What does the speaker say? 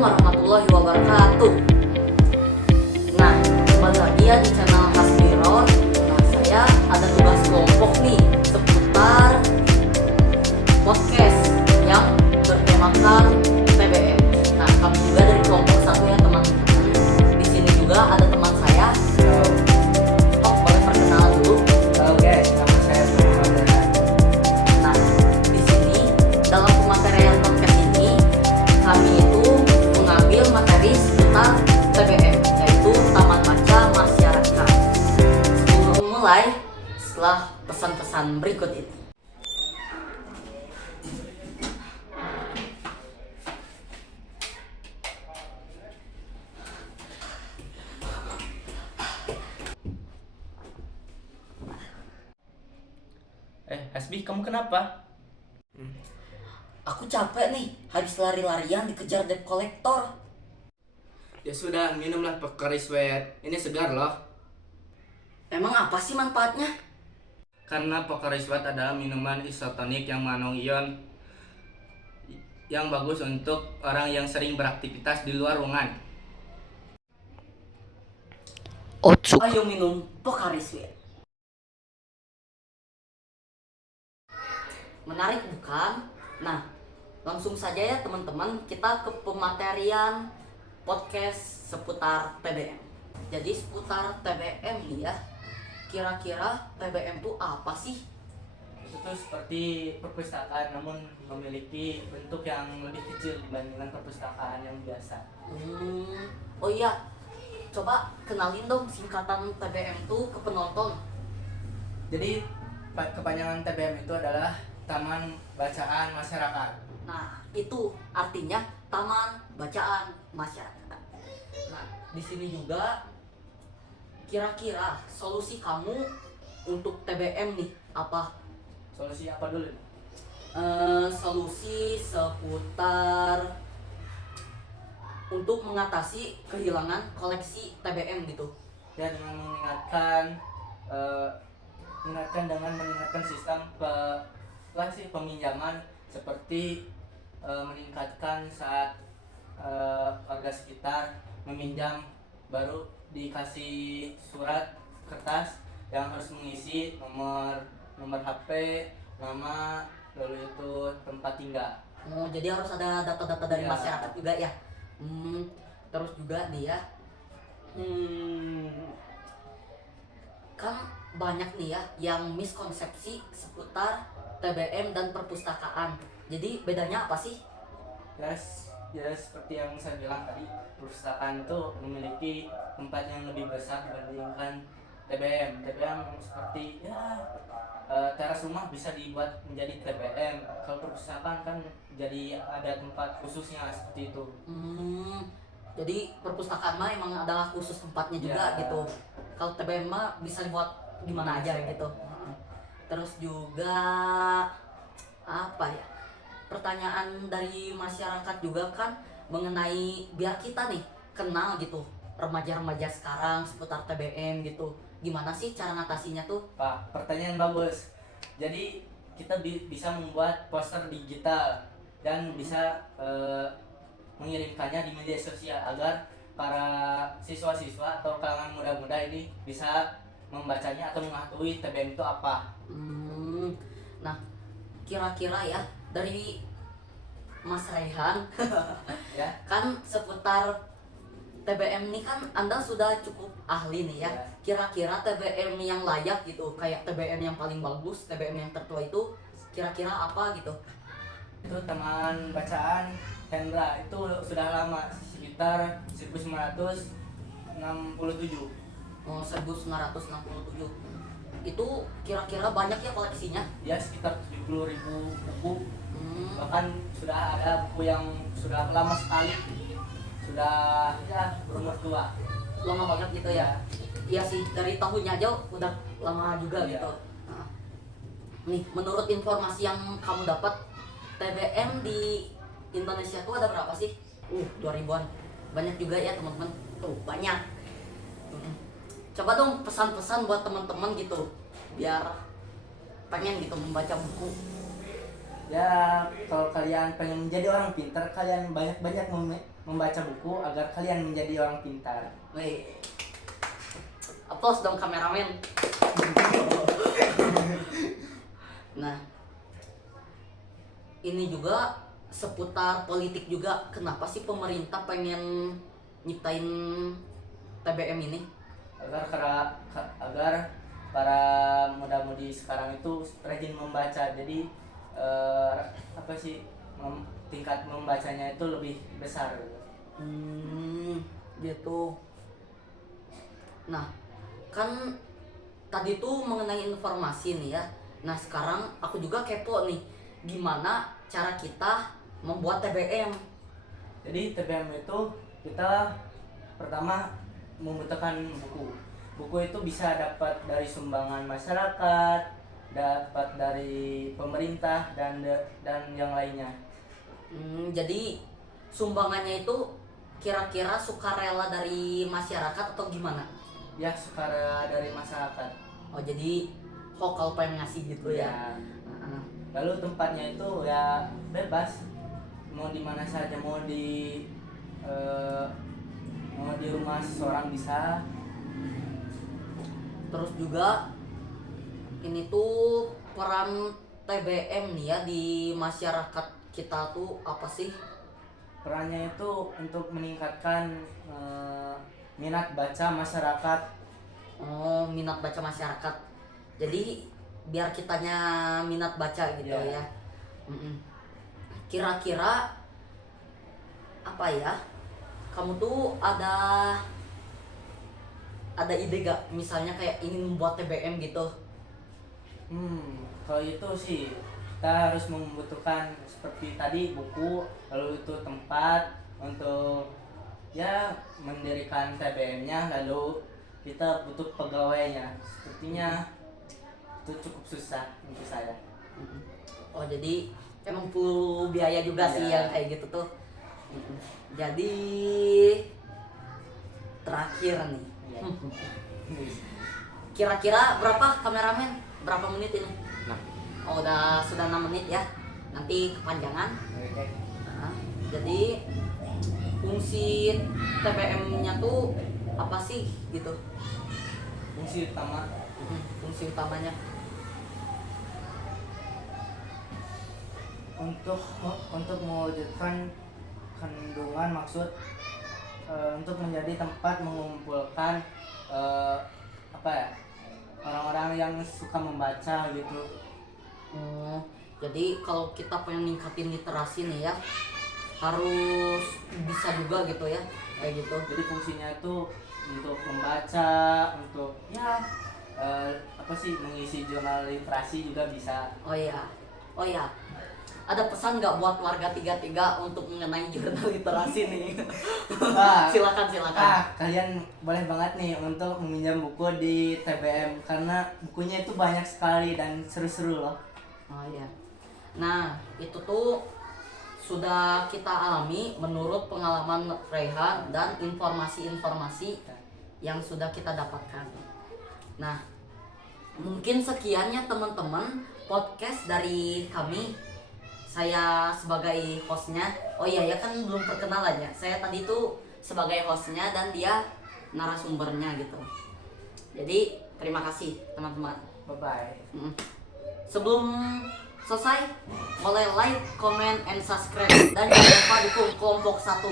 warahmatullahi wabarakatuh. Nah, kembali lagi ya di channel Hasbiron. Nah, saya ada tugas kelompok nih seputar podcast yang bertemakan TBM. Nah, kami juga dari kelompok satu ya teman-teman. Di sini juga ada teman saya. Oh, boleh perkenalan dulu. Halo guys, nama saya Muhammad. Nah, di sini dalam pematerian podcast ini kami itu mengambil materi seputar TBM, yaitu Taman Baca Masyarakat. Sebelum memulai, setelah pesan-pesan berikut ini. Hasbi, kamu kenapa? Aku capek nih, habis lari-larian dikejar debt collector. Ya sudah, minumlah Pocari Sweat. Ini segar loh. Emang apa sih manfaatnya? Karena Pocari Sweat adalah minuman isotonik yang mengandung ion yang bagus untuk orang yang sering beraktivitas di luar ruangan. Ayo minum Pocari Sweat. Menarik bukan? Nah, langsung saja ya teman-teman, kita ke pematerian podcast seputar TBM. Jadi seputar TBM nih ya, kira-kira TBM itu apa sih? Itu seperti perpustakaan namun memiliki bentuk yang lebih kecil dibandingkan perpustakaan yang biasa. Oh iya, coba kenalin dong singkatan TBM itu ke penonton. Jadi kepanjangan TBM itu adalah Taman Bacaan Masyarakat. Nah, itu artinya Taman Bacaan Masyarakat. Nah, di sini juga kira-kira solusi kamu untuk TBM nih apa? Solusi apa dulu? Solusi seputar untuk mengatasi kehilangan koleksi TBM gitu. Ya, dengan meningkatkan sistem peminjaman seperti meningkatkan saat warga sekitar meminjam, baru dikasih surat kertas yang harus mengisi nomor HP, nama, lalu itu tempat tinggal. Oh, jadi harus ada data-data dari Ya. masyarakat juga ya. Terus juga nih ya. Kan banyak nih ya yang miskonsepsi seputar TBM dan perpustakaan. Jadi bedanya apa sih? Ya seperti yang saya bilang tadi, perpustakaan itu memiliki tempat yang lebih besar dibandingkan TBM. TBM seperti teras rumah bisa dibuat menjadi TBM. Kalau perpustakaan kan jadi ada tempat khususnya seperti itu. Jadi perpustakaan mah emang adalah khusus tempatnya juga Ya. gitu. Kalau TBM mah bisa dibuat gimana aja gitu. Terus juga apa ya? Pertanyaan dari masyarakat juga kan mengenai biar kita nih kenal gitu remaja-remaja sekarang seputar TBM gitu. Gimana sih cara ngatasinya tuh? Pak, pertanyaan bagus. Jadi kita bisa membuat poster digital dan bisa mengirimkannya di media sosial agar para siswa-siswa atau kalangan muda-muda ini bisa membacanya atau mengetahui TBM itu apa. Nah, kira-kira ya dari Mas Raihan Ya. kan seputar TBM ini kan Anda sudah cukup ahli nih ya. Ya. Kira-kira TBM yang layak gitu, kayak TBM yang paling bagus, TBM yang tertua itu kira-kira apa gitu? Itu Taman Bacaan Hendra, itu sudah lama, sekitar 1967. Oh, 1967. Itu kira-kira banyak ya koleksinya? Ya, sekitar 70.000 buku. Bahkan sudah ada buku yang sudah lama sekali, sudah berumur tua. Lama banget gitu ya? Iya sih, dari tahunnya aja udah lama juga Iya. gitu. Nah, nih, menurut informasi yang kamu dapat, TBM di Indonesia tuh ada berapa sih? 2000-an. Banyak juga ya teman-teman. Tuh, banyak. Coba dong pesan-pesan buat teman-teman gitu, biar pengen gitu membaca buku. Ya, kalau kalian pengen menjadi orang pintar, kalian banyak-banyak membaca buku agar kalian menjadi orang pintar. Wih. Aplaus dong kameramen. Nah, ini juga seputar politik juga. Kenapa sih pemerintah pengen nyiptain TBM ini? Agar para muda-mudi sekarang itu rajin membaca. Jadi tingkat membacanya itu lebih besar. Gitu. Nah, kan tadi tuh mengenai informasi nih ya. Nah, sekarang aku juga kepo nih, gimana cara kita membuat TBM? Jadi TBM itu kita pertama membutuhkan buku. Buku itu bisa dapat dari sumbangan masyarakat, dapat dari pemerintah dan yang lainnya. Jadi sumbangannya itu kira-kira sukarela dari masyarakat atau gimana? Ya, sukarela dari masyarakat. Oh, jadi kalau pengen ngasih gitu ya. Heeh. Lalu tempatnya itu ya bebas, mau di mana saja, mau di rumah seseorang bisa. Terus juga ini tuh peran TBM nih ya di masyarakat kita tuh apa sih? Perannya itu untuk meningkatkan minat baca masyarakat. Oh, minat baca masyarakat. Jadi biar kitanya minat baca gitu Yeah. ya. Kira-kira apa ya? Kamu tuh ada ide gak? Misalnya kayak ingin membuat TBM gitu. Kalau itu sih kita harus membutuhkan seperti tadi buku, lalu itu tempat untuk ya mendirikan TBM-nya, lalu kita butuh pegawainya. Sepertinya itu cukup susah untuk saya. Oh, jadi emang perlu biaya juga sih Iya. yang kayak gitu tuh. Jadi terakhir nih. Iya. Kira-kira berapa kameramen? Berapa menit ini? Nah, Oh, sudah 6 menit ya. Nanti kepanjangan. oke. Nah, jadi fungsi TBM-nya tuh apa sih gitu? Fungsi utama Fungsi utamanya. untuk mewujudkan kandungan maksud untuk menjadi tempat mengumpulkan orang-orang yang suka membaca gitu. Jadi kalau kita pengen ningkatin literasi nih ya, harus bisa juga gitu ya, kayak gitu. Jadi fungsinya itu untuk membaca, untuk ya mengisi jurnal literasi juga bisa. Oh ya, ada pesan nggak buat warga 33 untuk mengenai jurnal literasi nih? Silakan. Kalian boleh banget nih untuk meminjam buku di TBM karena bukunya itu banyak sekali dan seru-seru loh. Oh ya. Nah, itu tuh sudah kita alami menurut pengalaman Rehan dan informasi-informasi yang sudah kita dapatkan. Nah, mungkin sekiannya teman-teman podcast dari kami. Saya sebagai hostnya. Oh iya ya, kan belum perkenalan ya. Saya tadi tuh sebagai hostnya dan dia narasumbernya gitu. Jadi terima kasih teman-teman. Bye bye. Sebelum selesai, boleh like, comment, and subscribe. Dan jangan lupa dukung kelompok 1.